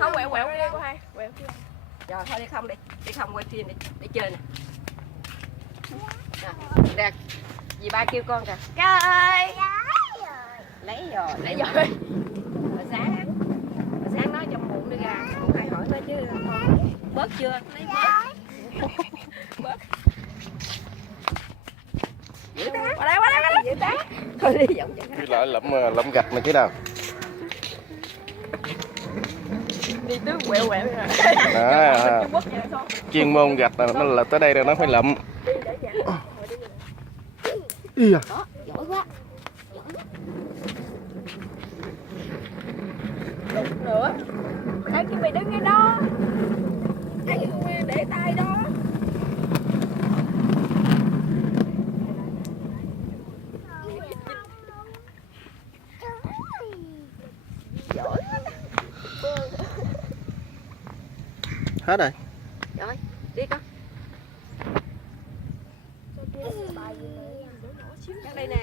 Không quẹo quẹo đi cô hai. Quẹo kia. Rồi thôi đi không đi. Đi không quay phim đi. Đi chơi nè. Nè. Dì ba kêu con kìa. Ca ơi. Lấy rồi. Hồi sáng nói trong bụng đi ra. Cô hai hỏi nó chứ con bớt chưa? Lấy bớt. Bớt. Giữ tá. Qua đây. Giữ tá. Thôi đi giọng chẳng Đi lại lẫm gạch này thế nào? Đi tướng quẹo quẹo rồi. Đó, chuyên môn gạch là nó là tới đây rồi nó phải lẫm. Đó, giỏi quá. Đụng nữa. Thấy cái mày đứng ngay đó. Thấy để tay đó. Giỏi quá. Hết rồi. Rồi, đi con. Chắc đây nè.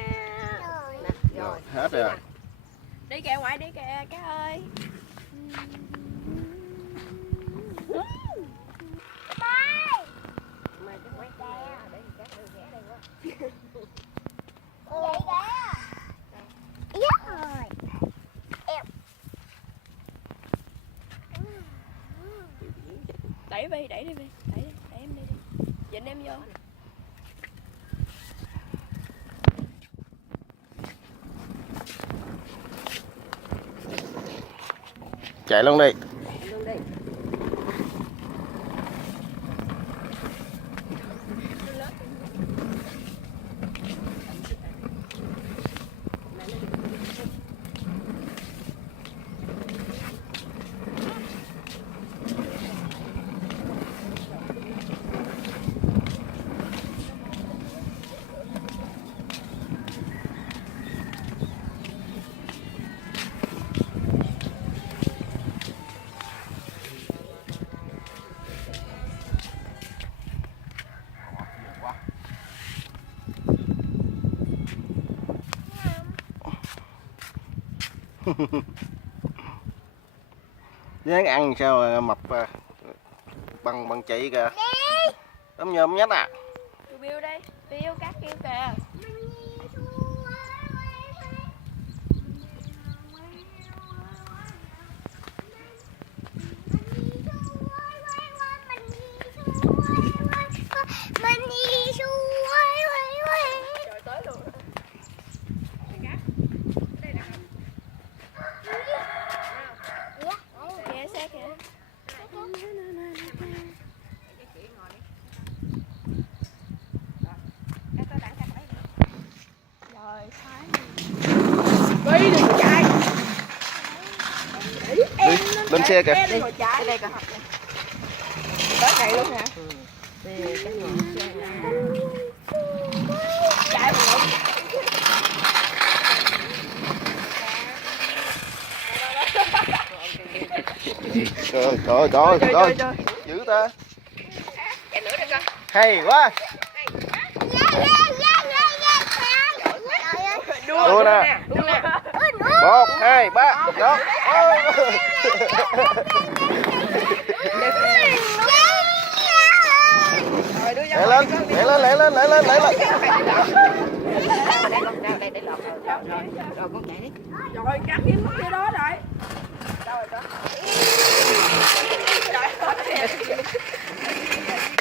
Nè, rồi. Hết rồi. Đi kìa ngoại đi kìa cá ơi. Mày cứ quay xe để cá đưa ghé đây quá. Vậy kìa. Rồi. Đẩy đi, đẩy em đi. Dịnh em vô. Chạy luôn đi. Luôn đi. Dán ăn sao mập bằng chị kìa. Ốm nhôm nhách à. Bill đây, Bill cắt kêu kìa. Mình đi xuôi. Rồi tới luôn. Kìa xe kìa. Rồi thái. Đi đừng chạy. Lên xe kìa. Đi ngồi chạy. Đây con học đây. Tới này luôn hả? Đi cái ngồi xe. Chạy mà lộn. Trời. Dữ ta. Chạy nữa đi con. Hay quá. Đua nè. 1, 2, 3. Đó. Lẹ lên. Đây lọt rồi con chạy đi. Rồi cắt cái mất kia đó rồi.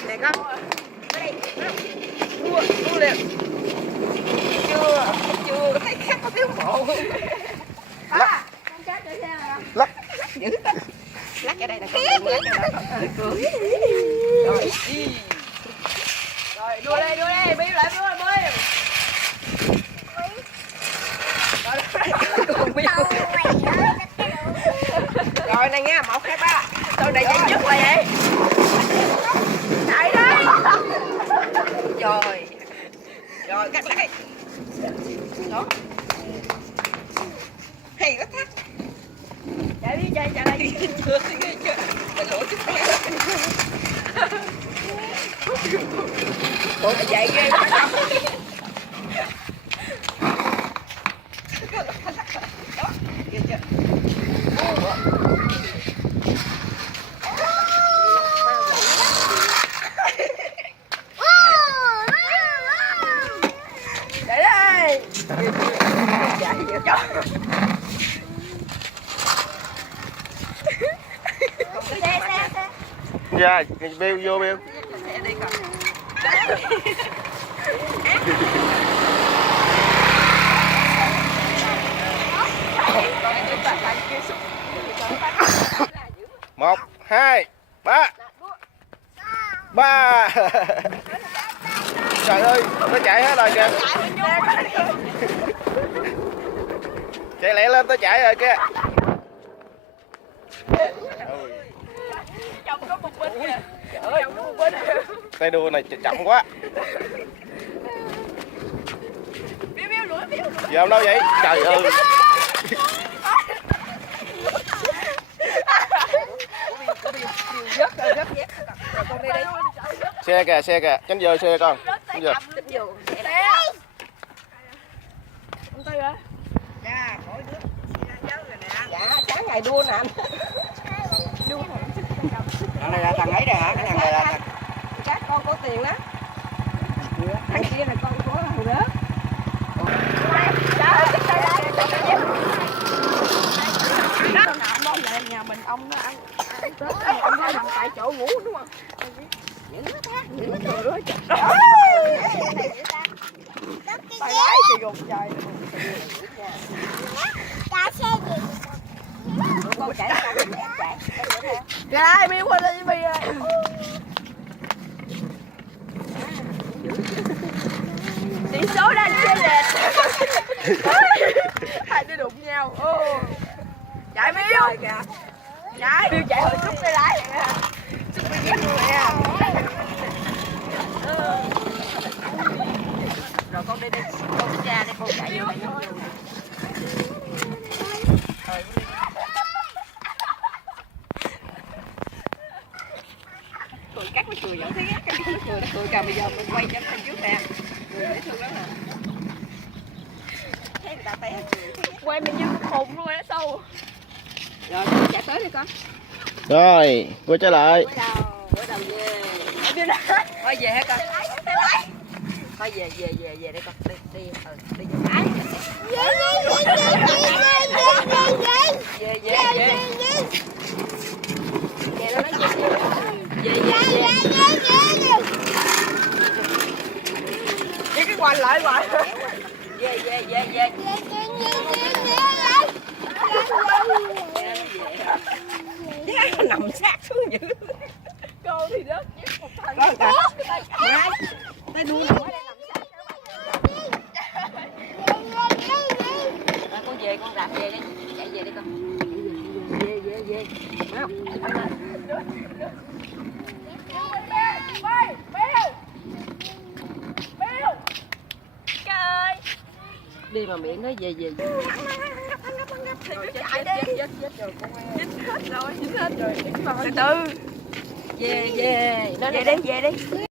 Nè con. Tới đây. Đua liền. Chưa thấy khác có tiếng bộ. Ba, con cắt để xe hả? Lắc. Dữ ta. Lắc ở đây nè con. Lắc ở đó. Rồi. Rồi đua đây, Bill lại bơi. Rồi này nha, 1, 2, 3. Tôi đây nhanh nhất là vậy. Chạy đi. Rồi cắt lại. Đó. Hay quá thắt. Chạy đi, chạy đây. Chưa. Cái lỗ chút tay. Ủa chạy ghê quá. Đó, ghê chưa? Dạ, Bill vô Bill. Xe đi con. Một, hai, ba. Ba. Trời ơi, nó chạy hết rồi kìa. Chạy lẹ lên, nó chạy rồi kìa. Chồng có một bên kìa. Chồng có một bên kìa. Tay đua này chậm quá. Biếu biếu lũi biếu lũi. Giờ đâu vậy? Trời ơi. Xe kìa, tránh giờ xe con. Tránh giờ. Không tay hả? Dạ, sáng ngày đua nè anh. Thằng này là thằng ấy rồi hả? Cái thằng này là thằng... Các con có tiền đó. Thằng kia là con của thằng đó. Ông lại nhà mình ông nó ăn Tết ông nó nằm tại chỗ ngủ đúng không? Những nó thác, những nó trời ơi trời. Phải lái trời gục trời. Đã xe gì? Con chạy ra con chạy. Gà biếu qua đây với ơi. Tỷ số đang chênh lệch. Hai đứa đụng nhau. Chạy biếu. Chạy. Biếu chạy hồi chút đây lái. Chút biếu ghét người à. Rồi con đi đi, con ra đây con chạy vô đây. Cười cắt nó cười vẫn thấy ghét, cái nó cười cả bây giờ mình quay cho nó trước nè. Cười dễ thương lắm nè. Thấy người ta té cười. Quay mình như khùng luôn á sâu. Rồi con chạy tới đi con. Rồi, quay trở lại. Bữa đầu về. Thôi về hả con? Thôi về đây con đi đi đi về lái. Về đó nói về. Đi cái quanh lại hoài. Về. Nó nằm sát xuống dữ. Cô thì rớt nhét một thằng. Có cả. Tay đuôi nằm ở đây nằm sát. Rồi con về con đạp về đi. Chạy về đi con. Về. Không? Đi mà miệng nói về. Rồi chạy đi. Chết rồi con ơi. Chết hết rồi. Từ từ. Về. Nói về đi.